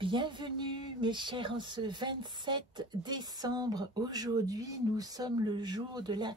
Bienvenue mes chers en ce 27 décembre. Aujourd'hui nous sommes le jour de la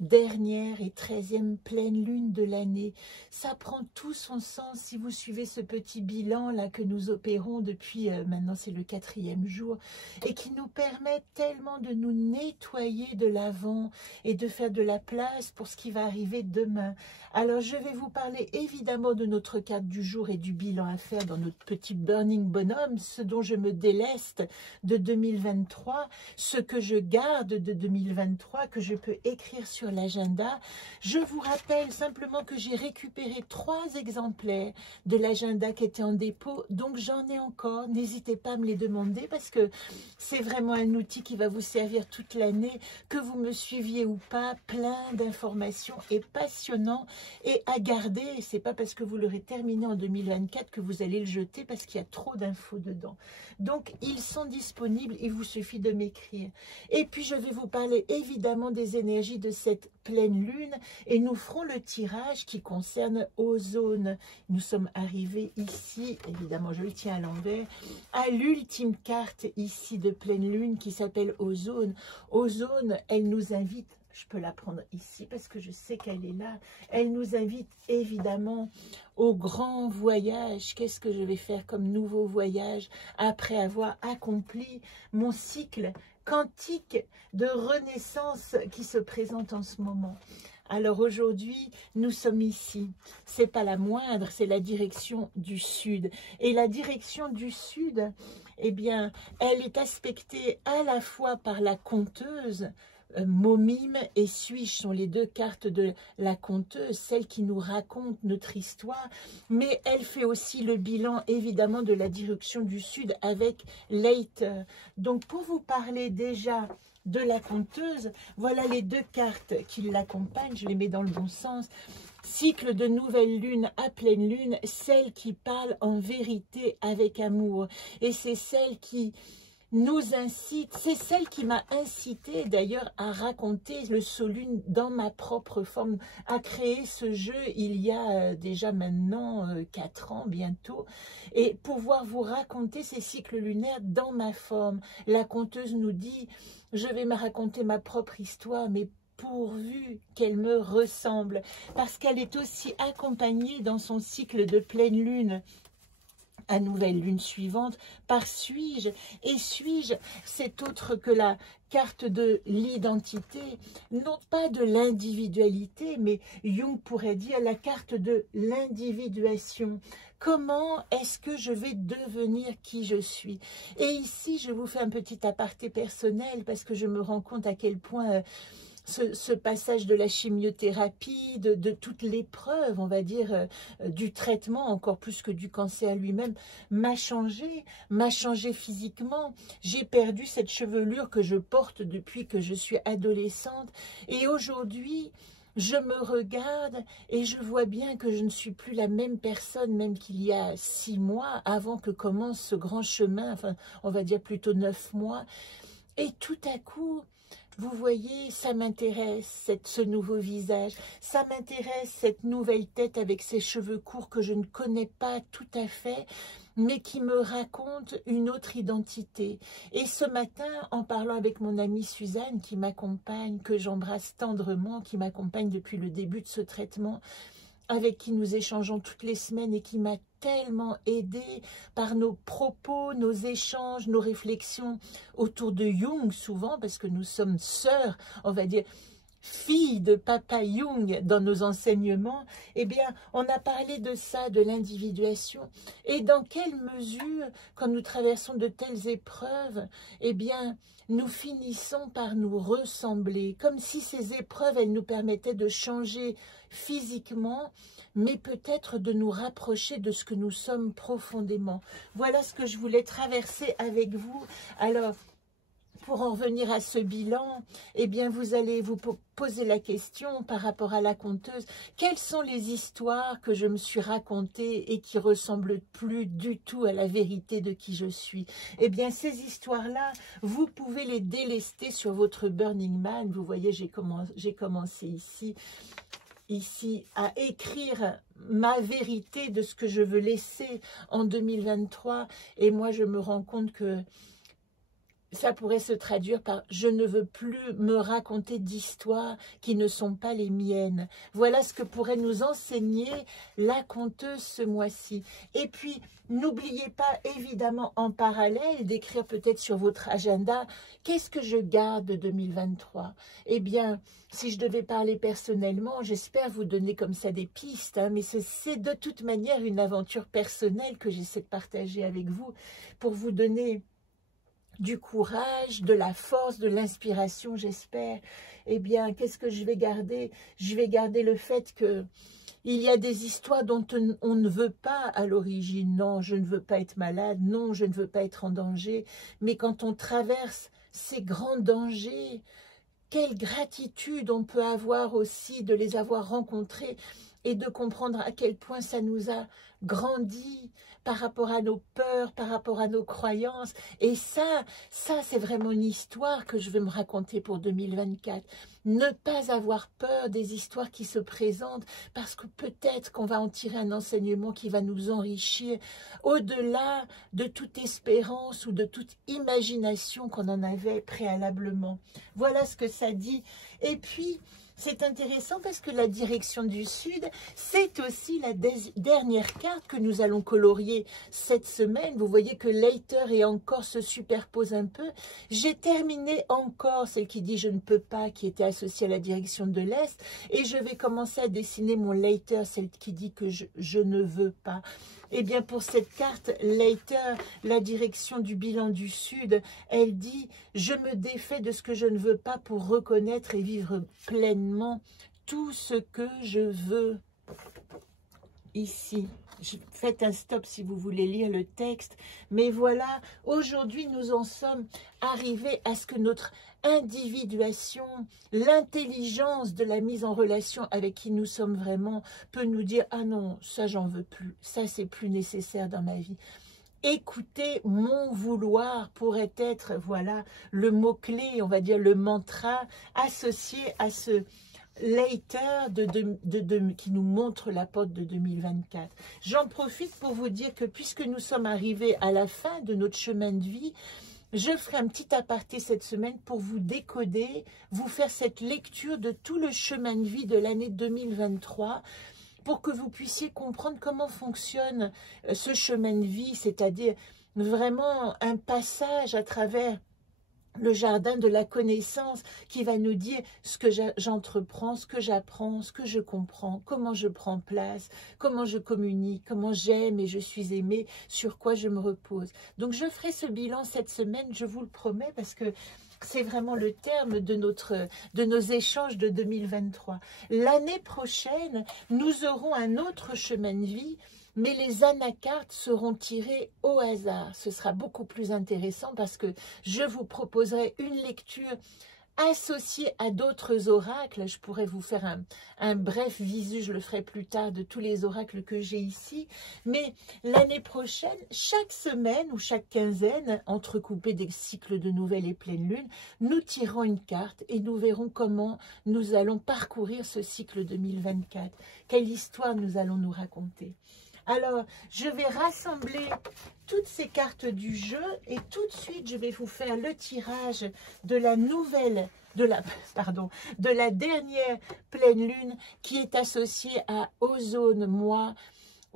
dernière et 13e pleine lune de l'année. Ça prend tout son sens si vous suivez ce petit bilan là que nous opérons depuis maintenant c'est le 4e jour et qui nous permet tellement de nous nettoyer de l'avant et de faire de la place pour ce qui va arriver demain. Alors je vais vous parler évidemment de notre carte du jour et du bilan à faire dans notre petit burning bonhomme, ce dont je me déleste de 2023, ce que je garde de 2023, que je peux écrire sur l'agenda. Je vous rappelle simplement que j'ai récupéré 3 exemplaires de l'agenda qui était en dépôt, donc j'en ai encore. N'hésitez pas à me les demander parce que c'est vraiment un outil qui va vous servir toute l'année, que vous me suiviez ou pas, plein d'informations et passionnant et à garder. C'est pas parce que vous l'aurez terminé en 2024 que vous allez le jeter parce qu'il y a trop d'infos dedans. Donc ils sont disponibles, il vous suffit de m'écrire. Et puis je vais vous parler évidemment des énergies de cette pleine lune et nous ferons le tirage qui concerne Ozone. Nous sommes arrivés ici, évidemment je le tiens à l'envers, à l'ultime carte ici de pleine lune qui s'appelle Ozone. Ozone, elle nous invite, je peux la prendre ici parce que je sais qu'elle est là, elle nous invite évidemment au grand voyage. Qu'est-ce que je vais faire comme nouveau voyage après avoir accompli mon cycle quantique de renaissance qui se présente en ce moment? Alors aujourd'hui, nous sommes ici. C'est pas la moindre, c'est la direction du sud. Et la direction du sud, eh bien, elle est aspectée à la fois par la conteuse, Momime et Suis sont les 2 cartes de la conteuse, celle qui nous raconte notre histoire, mais elle fait aussi le bilan évidemment de la direction du sud avec Later. Donc pour vous parler déjà de la conteuse, voilà les 2 cartes qui l'accompagnent, je les mets dans le bon sens. Cycle de nouvelle lune à pleine lune, celle qui parle en vérité avec amour, et c'est celle qui nous incite, c'est celle qui m'a incité d'ailleurs à raconter le Solune dans ma propre forme, à créer ce jeu il y a déjà maintenant 4 ans bientôt, et pouvoir vous raconter ces cycles lunaires dans ma forme. La conteuse nous dit, je vais me raconter ma propre histoire, mais pourvu qu'elle me ressemble, parce qu'elle est aussi accompagnée dans son cycle de pleine lune à nouvelle lune suivante par Suis-je, et Suis-je, c'est autre que la carte de l'identité, non pas de l'individualité, mais Jung pourrait dire la carte de l'individuation. Comment est-ce que je vais devenir qui je suis? Et ici, je vous fais un petit aparté personnel parce que je me rends compte à quel point ce passage de la chimiothérapie, de toute l'épreuve, on va dire, du traitement, encore plus que du cancer lui-même, m'a changé physiquement. J'ai perdu cette chevelure que je porte depuis que je suis adolescente. Et aujourd'hui, je me regarde et je vois bien que je ne suis plus la même personne, même qu'il y a 6 mois, avant que commence ce grand chemin, enfin, on va dire plutôt 9 mois. Et tout à coup, vous voyez, ça m'intéresse, ce nouveau visage, ça m'intéresse, cette nouvelle tête avec ses cheveux courts que je ne connais pas tout à fait, mais qui me raconte une autre identité. Et ce matin, en parlant avec mon amie Suzanne, qui m'accompagne, que j'embrasse tendrement, qui m'accompagne depuis le début de ce traitement, avec qui nous échangeons toutes les semaines et qui m'a tellement aidé par nos propos, nos échanges, nos réflexions autour de Jung souvent, parce que nous sommes sœurs, on va dire, filles de papa Jung dans nos enseignements. Eh bien, on a parlé de ça, de l'individuation. Et dans quelle mesure, quand nous traversons de telles épreuves, eh bien, nous finissons par nous ressembler, comme si ces épreuves, elles nous permettaient de changer physiquement, mais peut-être de nous rapprocher de ce que nous sommes profondément. Voilà ce que je voulais traverser avec vous. Alors, pour en revenir à ce bilan, eh bien, vous allez vous poser la question par rapport à la conteuse. Quelles sont les histoires que je me suis racontées et qui ressemblent plus du tout à la vérité de qui je suis? Eh bien, ces histoires-là, vous pouvez les délester sur votre Burning Man. Vous voyez, j'ai commencé ici. ici à écrire ma vérité de ce que je veux laisser en 2023. Et moi, je me rends compte que ça pourrait se traduire par « je ne veux plus me raconter d'histoires qui ne sont pas les miennes ». Voilà ce que pourrait nous enseigner la conteuse ce mois-ci. Et puis, n'oubliez pas évidemment en parallèle d'écrire peut-être sur votre agenda « qu'est-ce que je garde de 2023 ?» Eh bien, si je devais parler personnellement, j'espère vous donner comme ça des pistes, hein, mais c'est de toute manière une aventure personnelle que j'essaie de partager avec vous pour vous donner du courage, de la force, de l'inspiration, j'espère. Eh bien, qu'est-ce que je vais garder? Je vais garder le fait que il y a des histoires dont on ne veut pas à l'origine. Non, je ne veux pas être malade. Non, je ne veux pas être en danger. Mais quand on traverse ces grands dangers, quelle gratitude on peut avoir aussi de les avoir rencontrés et de comprendre à quel point ça nous a grandi par rapport à nos peurs, par rapport à nos croyances. Et ça c'est vraiment une histoire que je veux me raconter pour 2024. Ne pas avoir peur des histoires qui se présentent, parce que peut-être qu'on va en tirer un enseignement qui va nous enrichir au-delà de toute espérance ou de toute imagination qu'on en avait préalablement. Voilà ce que ça dit. Et puis, c'est intéressant parce que la direction du Sud, c'est aussi la dernière carte que nous allons colorier cette semaine. Vous voyez que Later et Encore se superposent un peu. J'ai terminé Encore, celle qui dit « je ne peux pas », qui était associée à la direction de l'Est. Et je vais commencer à dessiner mon Later, celle qui dit que je ne veux pas. Eh bien, pour cette carte Later, la direction du bilan du Sud, elle dit « je me défais de ce que je ne veux pas pour reconnaître et vivre pleinement tout ce que je veux ». Ici, faites un stop si vous voulez lire le texte. Mais voilà, aujourd'hui, nous en sommes arrivés à ce que notre individuation, l'intelligence de la mise en relation avec qui nous sommes vraiment, peut nous dire « ah non, ça j'en veux plus, ça c'est plus nécessaire dans ma vie ». Écoutez, mon vouloir pourrait être, voilà, le mot-clé, on va dire le mantra associé à ce Later qui nous montre la porte de 2024. J'en profite pour vous dire que puisque nous sommes arrivés à la fin de notre chemin de vie, je ferai un petit aparté cette semaine pour vous décoder, vous faire cette lecture de tout le chemin de vie de l'année 2023, pour que vous puissiez comprendre comment fonctionne ce chemin de vie, c'est-à-dire vraiment un passage à travers le jardin de la connaissance qui va nous dire ce que j'entreprends, ce que j'apprends, ce que je comprends, comment je prends place, comment je communique, comment j'aime et je suis aimée, sur quoi je me repose. Donc je ferai ce bilan cette semaine, je vous le promets, parce que c'est vraiment le terme de nos échanges de 2023. L'année prochaine, nous aurons un autre chemin de vie, mais les anacartes seront tirées au hasard. Ce sera beaucoup plus intéressant parce que je vous proposerai une lecture associée à d'autres oracles. Je pourrais vous faire un bref visu, je le ferai plus tard, de tous les oracles que j'ai ici. Mais l'année prochaine, chaque semaine ou chaque quinzaine, entrecoupée des cycles de nouvelles et pleines lunes, nous tirerons une carte et nous verrons comment nous allons parcourir ce cycle 2024. Quelle histoire nous allons nous raconter. Alors, je vais rassembler toutes ces cartes du jeu et tout de suite, je vais vous faire le tirage de la dernière pleine lune qui est associée à Ozone, moi.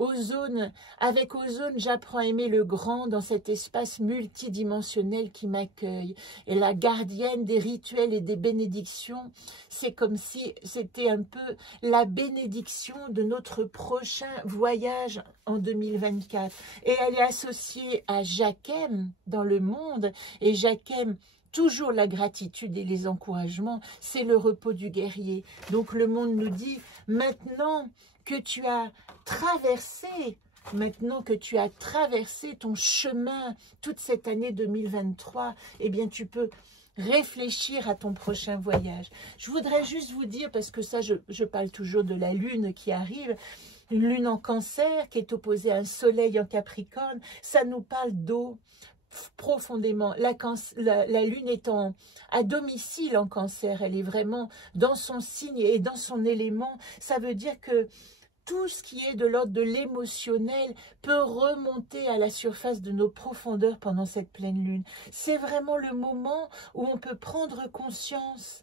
Ozone, avec Ozone, j'apprends à aimer le grand dans cet espace multidimensionnel qui m'accueille. Et la gardienne des rituels et des bénédictions, c'est comme si c'était un peu la bénédiction de notre prochain voyage en 2024. Et elle est associée à Jacquem dans le monde. Et Jacquem, toujours la gratitude et les encouragements, c'est le repos du guerrier. Donc le monde nous dit, maintenant que tu as traversé ton chemin toute cette année 2023, eh bien tu peux réfléchir à ton prochain voyage. Je voudrais juste vous dire, parce que ça je parle toujours de la lune qui arrive, une lune en Cancer qui est opposée à un soleil en Capricorne, ça nous parle d'eau. profondément. La lune est à domicile en Cancer, elle est vraiment dans son signe et dans son élément. Ça veut dire que tout ce qui est de l'ordre de l'émotionnel peut remonter à la surface de nos profondeurs pendant cette pleine lune. C'est vraiment le moment où on peut prendre conscience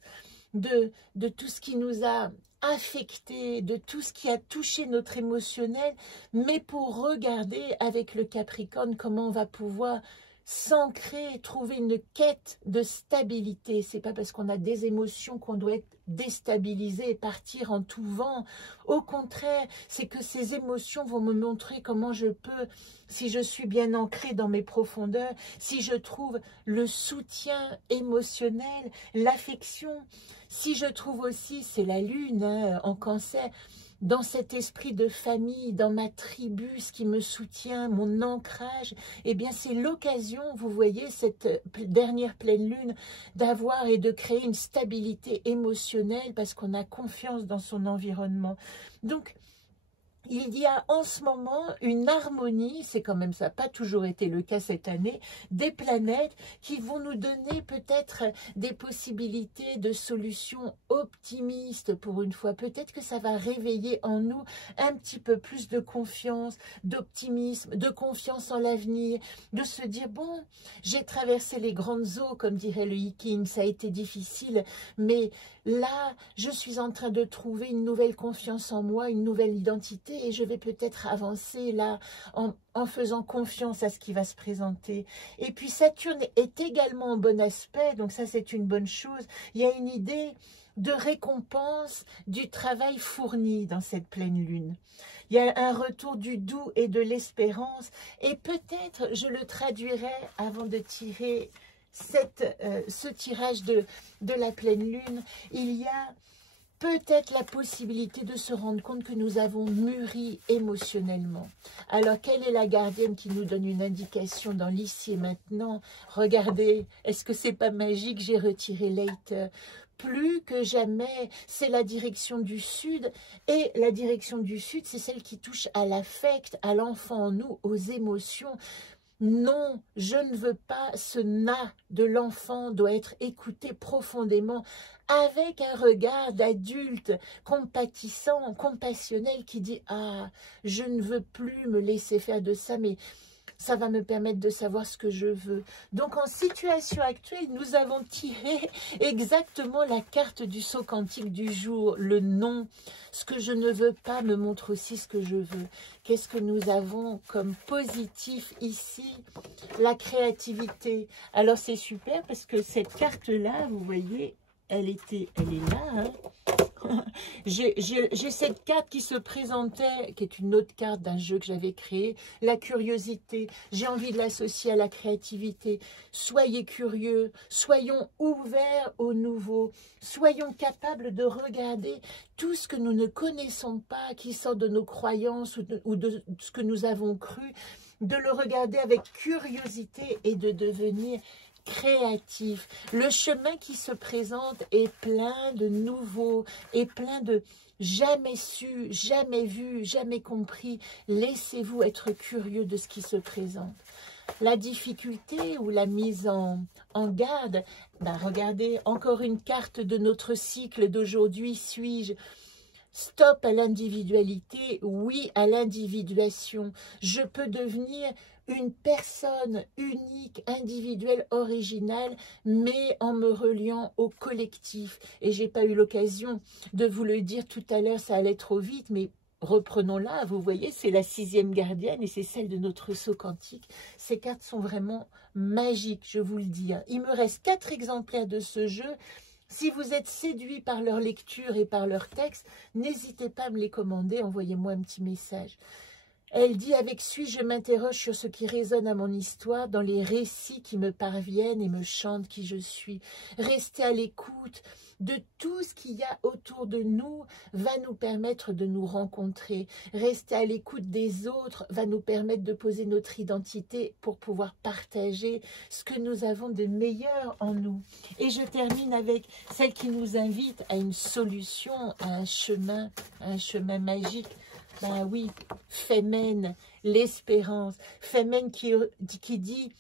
de tout ce qui nous a affecté, de tout ce qui a touché notre émotionnel, mais pour regarder avec le Capricorne comment on va pouvoir s'ancrer, trouver une quête de stabilité. C'est pas parce qu'on a des émotions qu'on doit être déstabilisé et partir en tout vent. Au contraire, c'est que ces émotions vont me montrer comment je peux, si je suis bien ancrée dans mes profondeurs, si je trouve le soutien émotionnel, l'affection, si je trouve aussi, c'est la lune en Cancer, dans cet esprit de famille, dans ma tribu, ce qui me soutient, mon ancrage, eh bien c'est l'occasion, vous voyez, cette dernière pleine lune, d'avoir et de créer une stabilité émotionnelle parce qu'on a confiance dans son environnement. Donc, il y a en ce moment une harmonie, c'est quand même ça, pas toujours été le cas cette année, des planètes qui vont nous donner peut-être des possibilités de solutions optimistes pour une fois. Peut-être que ça va réveiller en nous un petit peu plus de confiance, d'optimisme, de confiance en l'avenir, de se dire, bon, j'ai traversé les grandes eaux, comme dirait le Hiking, ça a été difficile, mais là, je suis en train de trouver une nouvelle confiance en moi, une nouvelle identité, et je vais peut-être avancer là en faisant confiance à ce qui va se présenter. Et puis Saturne est également en bon aspect, donc ça c'est une bonne chose. Il y a une idée de récompense du travail fourni dans cette pleine lune. Il y a un retour du doux et de l'espérance, et peut-être je le traduirai avant de tirer ce tirage de la pleine lune. Il y a peut-être la possibilité de se rendre compte que nous avons mûri émotionnellement. Alors, quelle est la gardienne qui nous donne une indication dans l'ici et maintenant? Regardez, est-ce que c'est pas magique? J'ai retiré Later. Plus que jamais, c'est la direction du sud, et la direction du sud, c'est celle qui touche à l'affect, à l'enfant en nous, aux émotions. Non, je ne veux pas, ce na de l'enfant doit être écouté profondément avec un regard d'adulte compatissant, compassionnel qui dit « Ah, je ne veux plus me laisser faire de ça, mais ça va me permettre de savoir ce que je veux. » Donc en situation actuelle, nous avons tiré exactement la carte du saut quantique du jour, le non. Ce que je ne veux pas me montre aussi ce que je veux. Qu'est-ce que nous avons comme positif ici? La créativité. Alors c'est super parce que cette carte-là, vous voyez, elle est là, hein. J'ai cette carte qui se présentait, qui est une autre carte d'un jeu que j'avais créé, la curiosité. J'ai envie de l'associer à la créativité. Soyez curieux, soyons ouverts au nouveau, soyons capables de regarder tout ce que nous ne connaissons pas, qui sort de nos croyances ou de ce que nous avons cru, de le regarder avec curiosité et de devenir créatif. Le chemin qui se présente est plein de nouveaux et plein de jamais su, jamais vu, jamais compris. Laissez-vous être curieux de ce qui se présente. La difficulté ou la mise en garde, ben regardez, encore une carte de notre cycle d'aujourd'hui, suis-je? Stop à l'individualité, oui à l'individuation. Je peux devenir une personne unique, individuelle, originale, mais en me reliant au collectif. Et j'ai pas eu l'occasion de vous le dire tout à l'heure, ça allait trop vite, mais reprenons-la. Vous voyez, c'est la 6e gardienne et c'est celle de notre saut quantique. Ces cartes sont vraiment magiques, je vous le dis. Il me reste 4 exemplaires de ce jeu. Si vous êtes séduit par leur lecture et par leur texte, n'hésitez pas à me les commander, envoyez-moi un petit message. Elle dit, avec je m'interroge sur ce qui résonne à mon histoire, dans les récits qui me parviennent et me chantent qui je suis. Restez à l'écoute de tout ce qu'il y a autour de nous, va nous permettre de nous rencontrer. Rester à l'écoute des autres va nous permettre de poser notre identité pour pouvoir partager ce que nous avons de meilleur en nous. Et je termine avec celle qui nous invite à une solution, à un chemin magique. Ben oui, Femen, l'espérance. Femen qui dit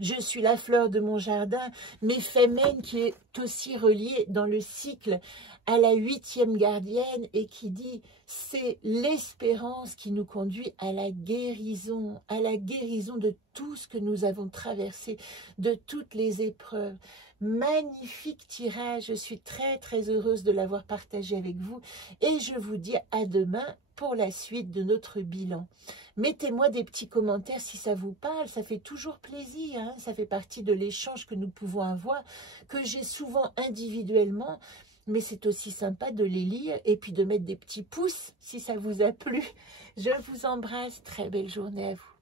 Je suis la fleur de mon jardin, Méphémène qui est aussi reliée dans le cycle à la 8e gardienne et qui dit c'est l'espérance qui nous conduit à la guérison de tout ce que nous avons traversé, de toutes les épreuves. Magnifique tirage, je suis très très heureuse de l'avoir partagé avec vous et je vous dis à demain pour la suite de notre bilan. Mettez-moi des petits commentaires si ça vous parle, ça fait toujours plaisir, hein, ça fait partie de l'échange que nous pouvons avoir, que j'ai souvent individuellement, mais c'est aussi sympa de les lire et puis de mettre des petits pouces si ça vous a plu. Je vous embrasse, très belle journée à vous.